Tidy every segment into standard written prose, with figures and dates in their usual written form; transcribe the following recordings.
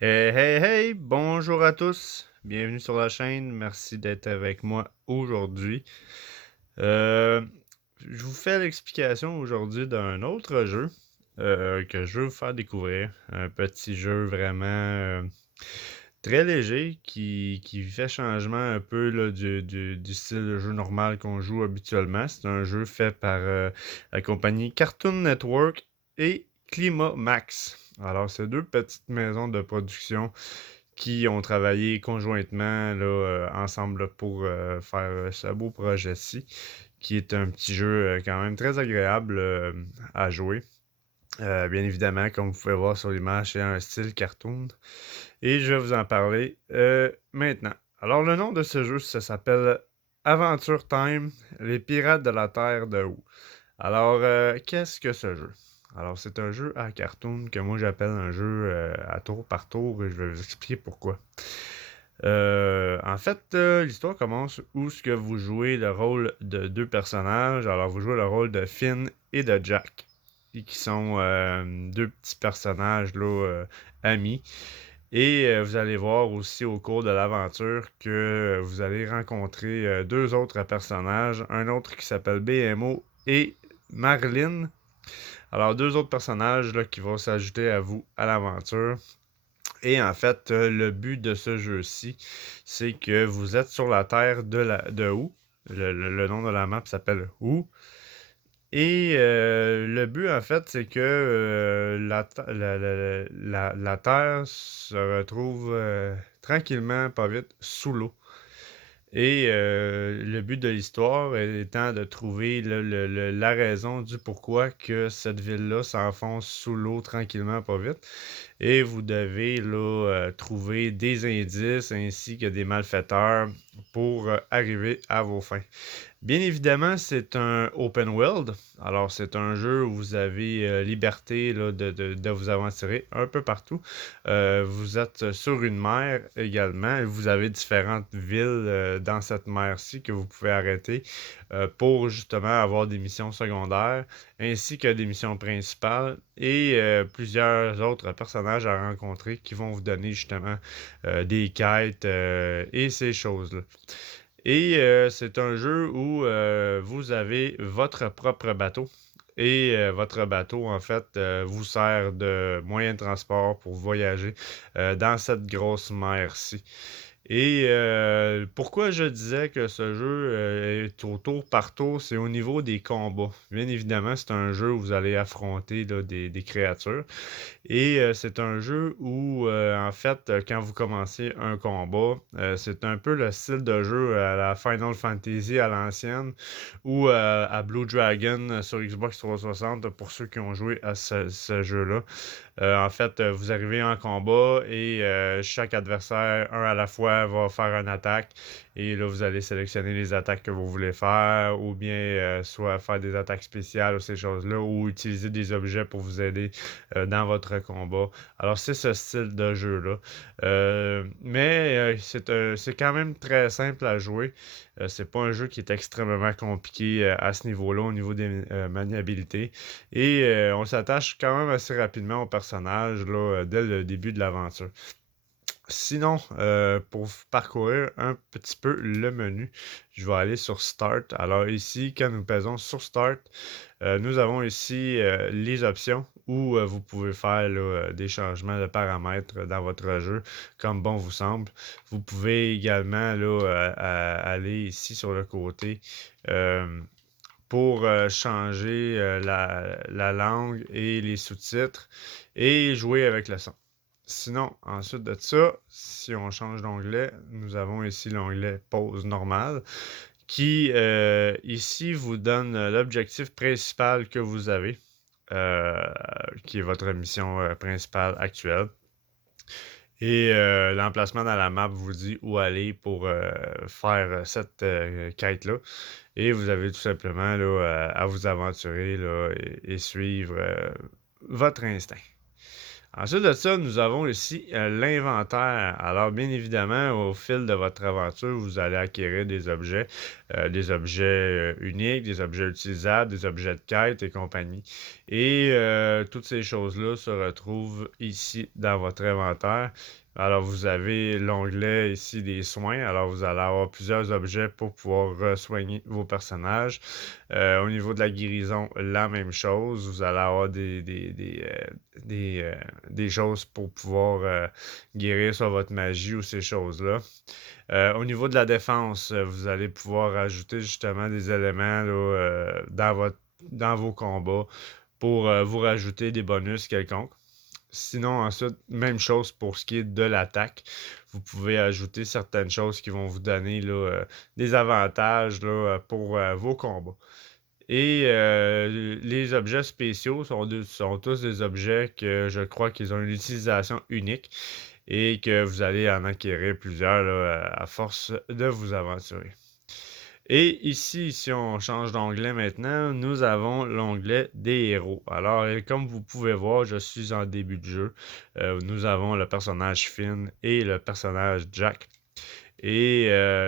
Hey, hey, hey, bonjour à tous. Bienvenue sur la chaîne. Merci d'être avec moi aujourd'hui. Euh, je vous fais l'explication aujourd'hui d'un autre jeu que je veux vous faire découvrir. Un petit jeu vraiment très léger qui fait changement un peu là, du style de jeu normal qu'on joue habituellement. C'est un jeu fait par la compagnie Cartoon Network et Climat Max. Alors, c'est deux petites maisons de production qui ont travaillé conjointement là, ensemble là, pour faire ce beau projet-ci, qui est un petit jeu quand même très agréable à jouer. Bien évidemment, comme vous pouvez voir sur l'image, c'est un style cartoon. Et je vais vous en parler maintenant. Alors, le nom de ce jeu, ça s'appelle Adventure Time, les pirates de la Terre de Où. Alors, qu'est-ce que ce jeu? Alors, c'est un jeu à cartoon que moi j'appelle un jeu à tour par tour et je vais vous expliquer pourquoi. L'histoire commence où ce que vous jouez le rôle de deux personnages. Alors, vous jouez le rôle de Finn et de Jack, et qui sont deux petits personnages là, amis. Et vous allez voir aussi au cours de l'aventure que vous allez rencontrer deux autres personnages, un autre qui s'appelle BMO et Marilyn. Alors, deux autres personnages là, qui vont s'ajouter à vous à l'aventure. Et en fait, le but de ce jeu-ci, c'est que vous êtes sur la Terre de Où. Le nom de la map s'appelle Où. Et le but, en fait, c'est que la Terre se retrouve tranquillement, pas vite, sous l'eau. Et le but de l'histoire étant de trouver la raison du pourquoi que cette ville-là s'enfonce sous l'eau tranquillement, pas vite. Et vous devez là, trouver des indices ainsi que des malfaiteurs pour arriver à vos fins. Bien évidemment, c'est un open world. Alors, c'est un jeu où vous avez liberté là, de vous aventurer un peu partout. Vous êtes sur une mer également. Et vous avez différentes villes dans cette mer-ci que vous pouvez arrêter pour justement avoir des missions secondaires ainsi que des missions principales et plusieurs autres personnages à rencontrer qui vont vous donner justement des quêtes et ces choses-là. Et c'est un jeu où vous avez votre propre bateau. Et votre bateau, en fait, vous sert de moyen de transport pour voyager dans cette grosse mer-ci. Et pourquoi je disais que ce jeu est au tour par tour, c'est au niveau des combats. Bien évidemment, c'est un jeu où vous allez affronter là, des créatures. Et c'est un jeu où, en fait, quand vous commencez un combat, c'est un peu le style de jeu à la Final Fantasy à l'ancienne ou à Blue Dragon sur Xbox 360 pour ceux qui ont joué à ce jeu-là. Vous arrivez en combat et chaque adversaire, un à la fois, va faire une attaque. Et là, vous allez sélectionner les attaques que vous voulez faire, ou bien soit faire des attaques spéciales ou ces choses-là, ou utiliser des objets pour vous aider dans votre combat. Alors, c'est ce style de jeu-là. C'est quand même très simple à jouer. C'est pas un jeu qui est extrêmement compliqué à ce niveau-là, au niveau des maniabilités. Et on s'attache quand même assez rapidement au personnage là, dès le début de l'aventure. Sinon, pour parcourir un petit peu le menu, je vais aller sur Start. Alors ici, quand nous pesons sur Start, nous avons ici les options où vous pouvez faire là, des changements de paramètres dans votre jeu comme bon vous semble. Vous pouvez également là, aller ici sur le côté euh, pour changer la langue et les sous-titres et jouer avec le son. Sinon, ensuite de ça, si on change d'onglet, nous avons ici l'onglet pause normale qui ici vous donne l'objectif principal que vous avez, euh, qui est votre mission principale actuelle. Et l'emplacement dans la map vous dit où aller pour faire cette quête-là. Et vous avez tout simplement là, à vous aventurer là, et suivre votre instinct. Ensuite de ça, nous avons ici l'inventaire. Alors, bien évidemment, au fil de votre aventure, vous allez acquérir des objets uniques, des objets utilisables, des objets de quête et compagnie. Et toutes ces choses-là se retrouvent ici dans votre inventaire. Alors, vous avez l'onglet ici des soins. Alors, vous allez avoir plusieurs objets pour pouvoir soigner vos personnages. Au niveau de la guérison, la même chose. Vous allez avoir des, euh, des choses pour pouvoir guérir sur votre magie ou ces choses-là. Au niveau de la défense, vous allez pouvoir ajouter justement des éléments là, dans vos combats pour vous rajouter des bonus quelconques. Sinon, ensuite, même chose pour ce qui est de l'attaque. Vous pouvez ajouter certaines choses qui vont vous donner là, des avantages là, pour vos combats. Et les objets spéciaux sont tous des objets que je crois qu'ils ont une utilisation unique et que vous allez en acquérir plusieurs là, à force de vous aventurer. Et ici, si on change d'onglet maintenant, nous avons l'onglet des héros. Alors, comme vous pouvez voir, je suis en début de jeu. Nous avons le personnage Finn et le personnage Jack. Et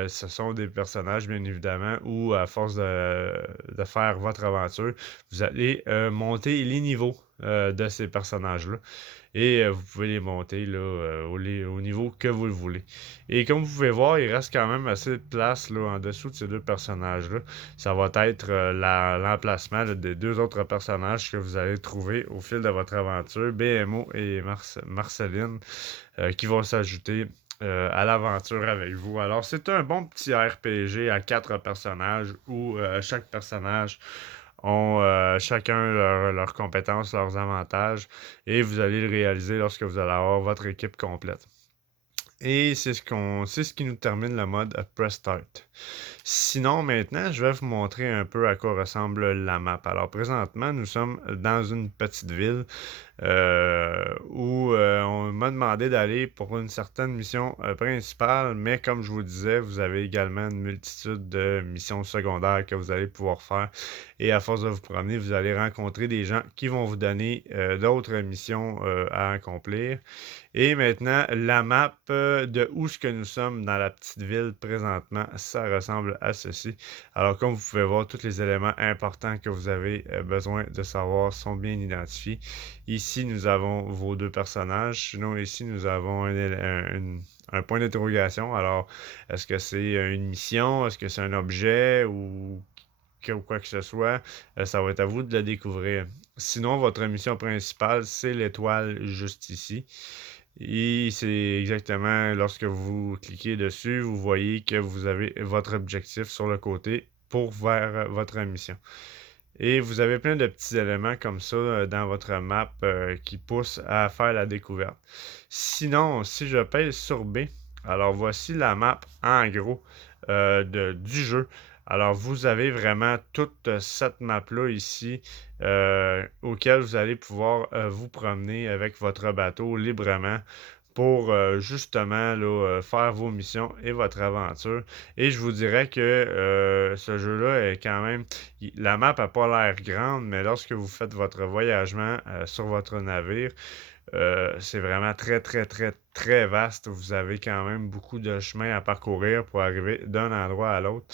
ce sont des personnages, bien évidemment, où à force de faire votre aventure, vous allez monter les niveaux de ces personnages-là. Et vous pouvez les monter là, au niveau que vous le voulez. Et comme vous pouvez voir, il reste quand même assez de place là, en dessous de ces deux personnages-là. Ça va être l'emplacement des deux autres personnages que vous allez trouver au fil de votre aventure, BMO et Marceline, qui vont s'ajouter à l'aventure avec vous. Alors, c'est un bon petit RPG à 4 personnages où chaque personnage ont chacun leurs compétences, leurs avantages, et vous allez le réaliser lorsque vous allez avoir votre équipe complète. Et c'est ce qui nous termine le mode Press Start. Sinon, maintenant, je vais vous montrer un peu à quoi ressemble la map. Alors, présentement, nous sommes dans une petite ville où on m'a demandé d'aller pour une certaine mission principale, mais comme je vous disais, vous avez également une multitude de missions secondaires que vous allez pouvoir faire. Et à force de vous promener, vous allez rencontrer des gens qui vont vous donner d'autres missions à accomplir. Et maintenant, la map de où ce que nous sommes dans la petite ville présentement, ça ressemble à ceci. Alors, comme vous pouvez voir, tous les éléments importants que vous avez besoin de savoir sont bien identifiés. Ici, nous avons vos deux personnages. Sinon, ici, nous avons un point d'interrogation. Alors, est-ce que c'est une mission? Est-ce que c'est un objet ou quoi que ce soit? Ça va être à vous de le découvrir. Sinon, votre mission principale, c'est l'étoile juste ici. Et c'est exactement lorsque vous cliquez dessus, vous voyez que vous avez votre objectif sur le côté pour vers votre mission. Et vous avez plein de petits éléments comme ça dans votre map qui poussent à faire la découverte. Sinon, si je pèse sur B, alors voici la map en gros du jeu. Alors, vous avez vraiment toute cette map-là ici auquel vous allez pouvoir vous promener avec votre bateau librement pour justement là, faire vos missions et votre aventure. Et je vous dirais que ce jeu-là est quand même... La map n'a pas l'air grande, mais lorsque vous faites votre voyagement sur votre navire, c'est vraiment très, très, très, très vaste. Vous avez quand même beaucoup de chemin à parcourir pour arriver d'un endroit à l'autre.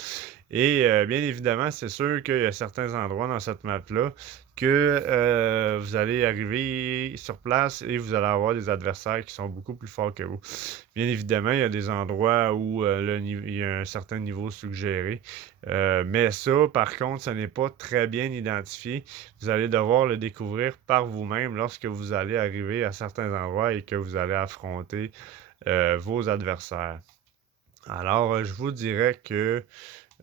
Et bien évidemment, c'est sûr qu'il y a certains endroits dans cette map-là que vous allez arriver sur place et vous allez avoir des adversaires qui sont beaucoup plus forts que vous. Bien évidemment, il y a des endroits où il y a un certain niveau suggéré. Mais ça, par contre, ce n'est pas très bien identifié. Vous allez devoir le découvrir par vous-même lorsque vous allez arriver à certains endroits et que vous allez affronter vos adversaires. Alors, je vous dirais que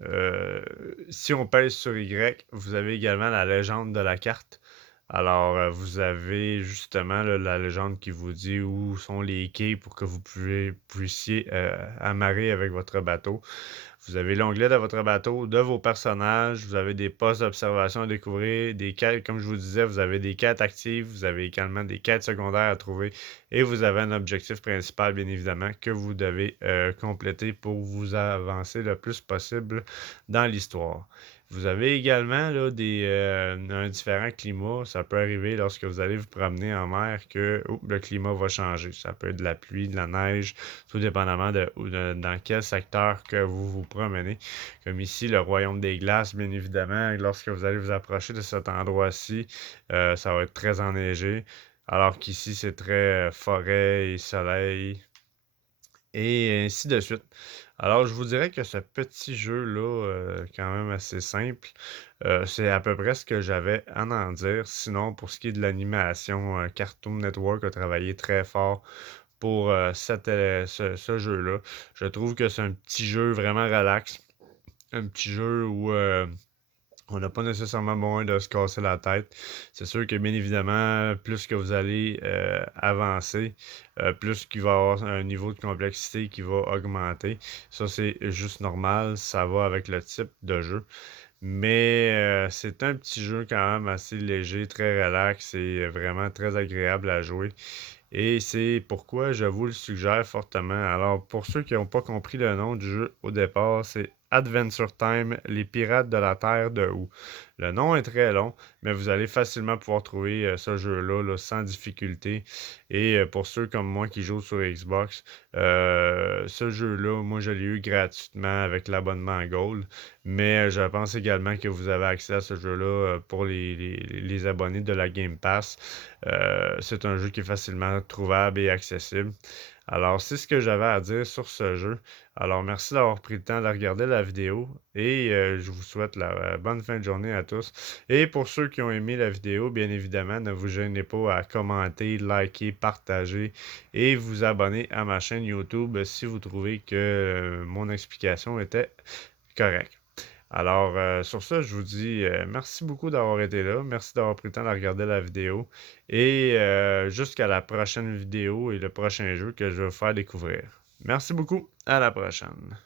euh, si on pèse sur Y, vous avez également la légende de la carte. Alors, vous avez justement là, la légende qui vous dit où sont les quais pour que vous puissiez amarrer avec votre bateau. Vous avez l'onglet de votre bateau, de vos personnages, vous avez des postes d'observation à découvrir, des quêtes, comme je vous disais, vous avez des quêtes actives, vous avez également des quêtes secondaires à trouver et vous avez un objectif principal, bien évidemment, que vous devez compléter pour vous avancer le plus possible dans l'histoire. Vous avez également là, un différent climat. Ça peut arriver lorsque vous allez vous promener en mer que le climat va changer. Ça peut être de la pluie, de la neige, tout dépendamment dans quel secteur que vous vous promenez. Comme ici, le Royaume des Glaces, bien évidemment, lorsque vous allez vous approcher de cet endroit-ci, ça va être très enneigé. Alors qu'ici, c'est très forêt et soleil et ainsi de suite. Alors, je vous dirais que ce petit jeu-là, quand même assez simple, c'est à peu près ce que j'avais à en dire. Sinon, pour ce qui est de l'animation, Cartoon Network a travaillé très fort pour ce jeu-là. Je trouve que c'est un petit jeu vraiment relax. Un petit jeu où on n'a pas nécessairement besoin de se casser la tête. C'est sûr que bien évidemment, plus que vous allez avancer, plus qu'il va y avoir un niveau de complexité qui va augmenter. Ça, c'est juste normal. Ça va avec le type de jeu. Mais c'est un petit jeu quand même assez léger, très relax et vraiment très agréable à jouer. Et c'est pourquoi je vous le suggère fortement. Alors, pour ceux qui n'ont pas compris le nom du jeu au départ, c'est Adventure Time, les pirates de la Terre de Houx. Le nom est très long, mais vous allez facilement pouvoir trouver ce jeu-là là, sans difficulté. Et pour ceux comme moi qui jouent sur Xbox, ce jeu-là, moi je l'ai eu gratuitement avec l'abonnement Gold. Mais je pense également que vous avez accès à ce jeu-là pour les abonnés de la Game Pass. C'est un jeu qui est facilement trouvable et accessible. Alors, c'est ce que j'avais à dire sur ce jeu. Alors, merci d'avoir pris le temps de regarder la vidéo et je vous souhaite la bonne fin de journée à tous. Et pour ceux qui ont aimé la vidéo, bien évidemment, ne vous gênez pas à commenter, liker, partager et vous abonner à ma chaîne YouTube si vous trouvez que mon explication était correcte. Alors, sur ça, je vous dis merci beaucoup d'avoir été là. Merci d'avoir pris le temps de regarder la vidéo. Et jusqu'à la prochaine vidéo et le prochain jeu que je vais vous faire découvrir. Merci beaucoup. À la prochaine.